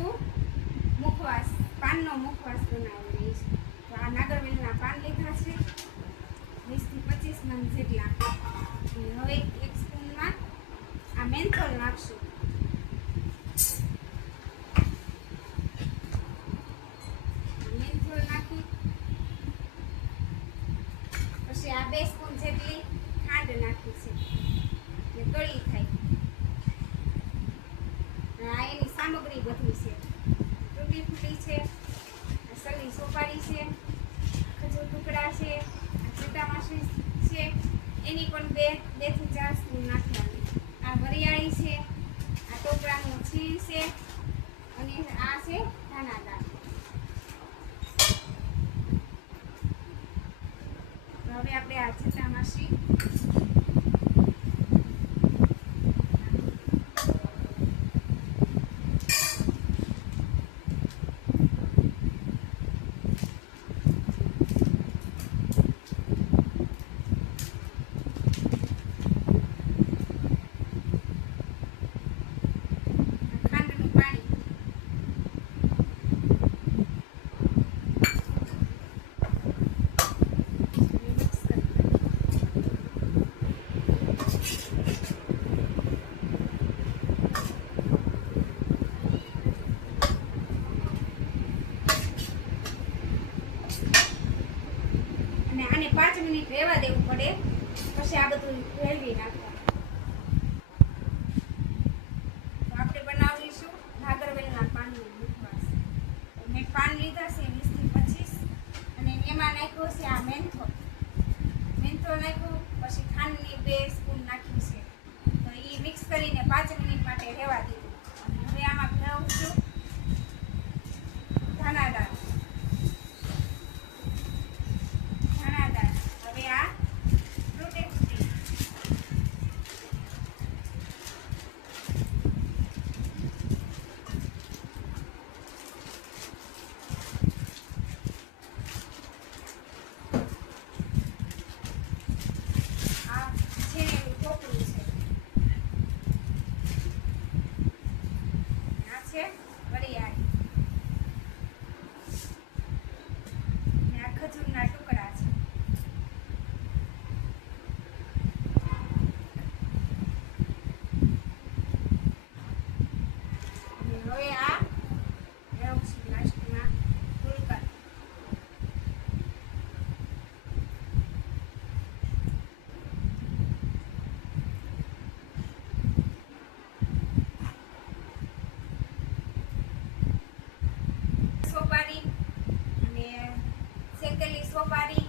નાખશું મુખવાસ, પાનનો મુખવાસ બનાવી રહીશ. તો આ નાગરવેલના પાન લીધા છે 20 થી 25 નંગ જેટલા. હવે 1 સ્પૂનમાં આ મેન્થોલ નાખશું. મેન્થોલ નાખી પછી આ 2 સ્પૂન જેટલી ખાંડ નાખી છે એટલે ગળી થાય. આ એની સામગ્રી બધી છે. તૂટી ફૂટી છે, સલી સોપારી છે, ખજૂર ટુકડા છે, ચેતામાસી છે, એની પણ 2 થી 4 સ્પૂન નાખવાની. આ વરિયાળી છે, આ ટોપરાનું છીણ છે અને આ છે ધાણા. હવે આપણે આ ચેતામાસી આને 5 મિનિટ રહેવા દેવું પડે, પછી આ બધું ભેળવી નાખવાનું. તો આપણે બનાવીશું નાગરવેલના પાનનો મુખવાસ. મેં પાન લીધા છે 20 થી 25 અને એમાં નાખ્યો છે આ મેન્થોલ નાખ્યું, પછી ખાંડની 2 સ્પૂન નાખી છે. તો એ મિક્સ કરીને 5 મિનિટ માટે રહેવા દીધું. હવે આમાં ભેળવશું ધાણા દાળ. ખજૂરના ટુકડા છે. હવે આ મેળવશું લાસ્ટમાં ગુલકંદ. સોપારી અને શેકેલી સોપારી